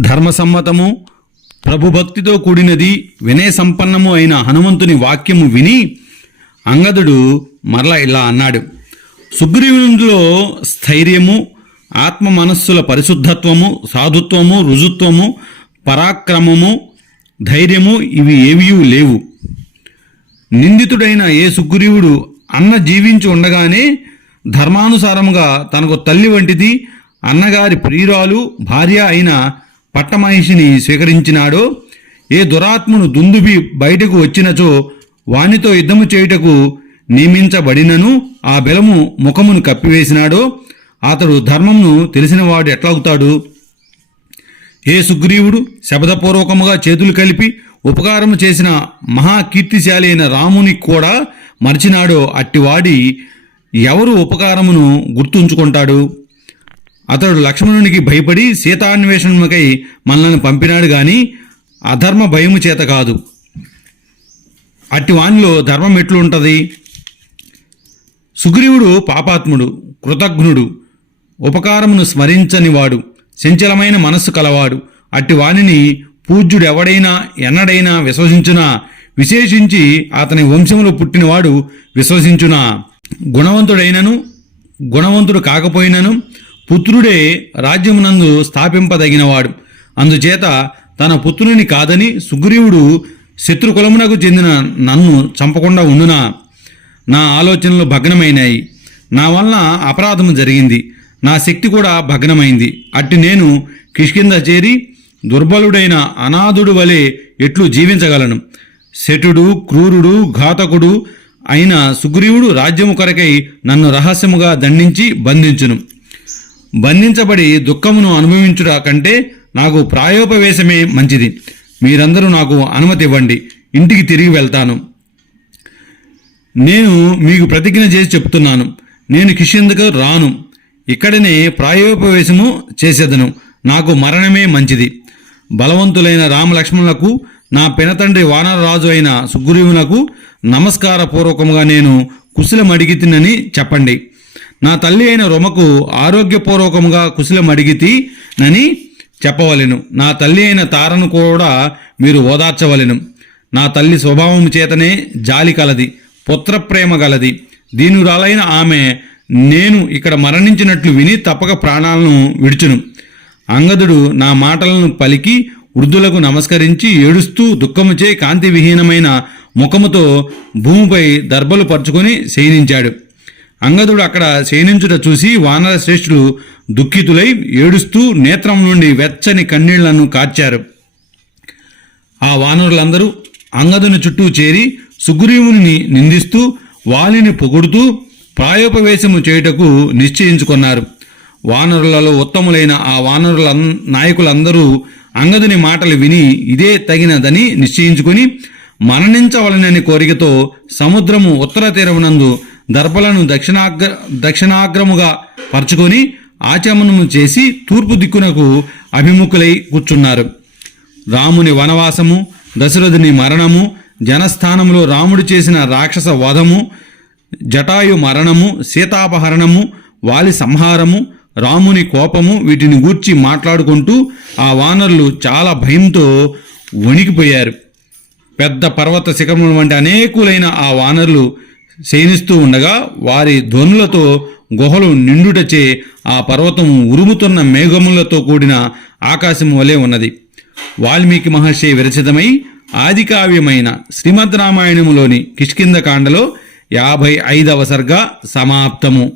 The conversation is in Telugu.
ధర్మసమ్మతము ప్రభుభక్తితో కూడినది వినయ సంపన్నము అయిన హనుమంతుని వాక్యము విని అంగదుడు మరలా ఇలా అన్నాడు. సుగ్రీవునిలో స్థైర్యము ఆత్మ మనస్సుల పరిశుద్ధత్వము సాధుత్వము రుజుత్వము పరాక్రమము ధైర్యము ఇవి ఏవీ లేవు. నిందితుడైన ఏ సుగ్రీవుడు అన్న జీవించి ఉండగానే ధర్మానుసారముగా తనకు తల్లి వంటిది అన్నగారి ప్రియురాలు భార్య అయిన పట్టమహిషిని స్వీకరించినాడో ఏ దురాత్మను దుందుబి బయటకు వచ్చినచో వానితో యుద్ధము చేయుటకు నియమించబడినను ఆ బెలము ముఖమును కప్పివేసినాడో అతడు ధర్మమును తెలిసినవాడు ఎట్లవుతాడు ఏ సుగ్రీవుడు శబ్దపూర్వకముగా చేతులు కలిపి ఉపకారము చేసిన మహాకీర్తిశాలి అయిన రాముని కూడా మరిచినాడో అట్టివాడి ఎవరు ఉపకారమును గుర్తుంచుకుంటాడు? అతడు లక్ష్మణునికి భయపడి సీతాన్వేషణకై మనల్ని పంపినాడు గాని అధర్మ భయము చేత కాదు. అట్టి వానిలో ధర్మం ఎట్లుంటుంది? సుగ్రీవుడు పాపాత్ముడు కృతజ్ఞుడు ఉపకారమును స్మరించనివాడు చంచలమైన మనస్సు కలవాడు. అట్టి వానిని పూజ్యుడు ఎవడైనా ఎన్నడైనా విశ్వసించునా? విశేషించి అతని వంశములో పుట్టినవాడు విశ్వసించునా? గుణవంతుడైనను గుణవంతుడు కాకపోయినను పుత్రుడే రాజ్యమునందు స్థాపింపదగినవాడు. అందుచేత తన పుత్రుని కాదని సుగ్రీవుడు శత్రుకులమునకు చెందిన నన్ను చంపకుండా ఉండునా? నా ఆలోచనలు భగ్నమైనాయి నా వలన అపరాధము జరిగింది నా శక్తి కూడా భగ్నమైంది. అట్టి నేను కిష్కింద చేరి దుర్బలుడైన అనాథుడు వలె ఎట్లు జీవించగలను? శటుడు క్రూరుడు ఘాతకుడు అయిన సుగ్రీవుడు రాజ్యము కొరకై నన్ను రహస్యముగా దండించి బంధించును. బంధించబడి దుఃఖమును అనుభవించుట కంటే నాకు ప్రాయోపవేశమే మంచిది. మీరందరూ నాకు అనుమతి ఇవ్వండి. ఇంటికి తిరిగి వెళ్తాను. నేను మీకు ప్రతిజ్ఞ చేసి చెప్తున్నాను. నేను కిషేందుకు రాను. ఇక్కడనే ప్రాయోపవేశము చేసేదను. నాకు మరణమే మంచిది. బలవంతులైన రామలక్ష్మణులకు నా పినతండ్రి వానరరాజు అయిన సుగ్రీవునకు నమస్కార పూర్వకముగా నేను కుశలం అడిగితినని చెప్పండి. నా తల్లి అయిన రొమకు ఆరోగ్యపూర్వకముగా కుశలం అడిగితినని చెప్పవలెను. నా తల్లి అయిన తారను కూడా మీరు ఓదార్చవలెను. నా తల్లి స్వభావం చేతనే జాలి కలది పుత్రప్రేమ గలది. దీనురాలైన ఆమె నేను ఇక్కడ మరణించినట్లు విని తప్పక ప్రాణాలను విడుచును. అంగదుడు నా మాటలను పలికి వృద్ధులకు నమస్కరించి ఏడుస్తూ దుఃఖముచే కాంతి విహీనమైన ముఖముతో భూమిపై దర్బలు పరుచుకొని శయనించాడు. అంగదుడు అక్కడ శయనించుట చూసి వానర శ్రేష్ఠులు దుఃఖితులై ఏడుస్తూ నేత్రం నుండి వెచ్చని కన్నీళ్ళను కార్చారు. ఆ వానరులందరూ అంగదుని చుట్టూ చేరి సుగ్రీవుని నిందిస్తూ వాలిని పొగుడుతూ ప్రాయోపవేశము చేయుటకు నిశ్చయించుకున్నారు. వానరులలో ఉత్తములైన ఆ వానరుల నాయకులందరూ అంగదుని మాటలు విని ఇదే తగినదని నిశ్చయించుకుని మరణించవలనని కోరికతో సముద్రము ఉత్తర తీరమునందు దర్పలను దక్షిణాగ్ర దక్షిణాగ్రముగా పరుచుకొని ఆచమనము చేసి తూర్పు దిక్కునకు అభిముఖులై కూర్చున్నారు. రాముని వనవాసము దశరథుని మరణము జనస్థానంలో రాముడు చేసిన రాక్షస వధము జటాయు మరణము సీతాపహరణము వాలి సంహారము రాముని కోపము వీటిని గూర్చి మాట్లాడుకుంటూ ఆ వానరులు చాలా భయంతో వణికిపోయారు. పెద్ద పర్వత శిఖరముల వంటి అనేకులైన ఆ వానరులు శయనిస్తూ ఉండగా వారి ధ్వనులతో గుహలు నిండుటచే ఆ పర్వతం ఉరుముతున్న మేఘములతో కూడిన ఆకాశం వలె ఉన్నది. వాల్మీకి మహర్షి విరచితమై ఆదికావ్యమైన శ్రీమద్ రామాయణములోని కిష్కింద కాండలో యాభై ఐదవ సర్గ సమాప్తము.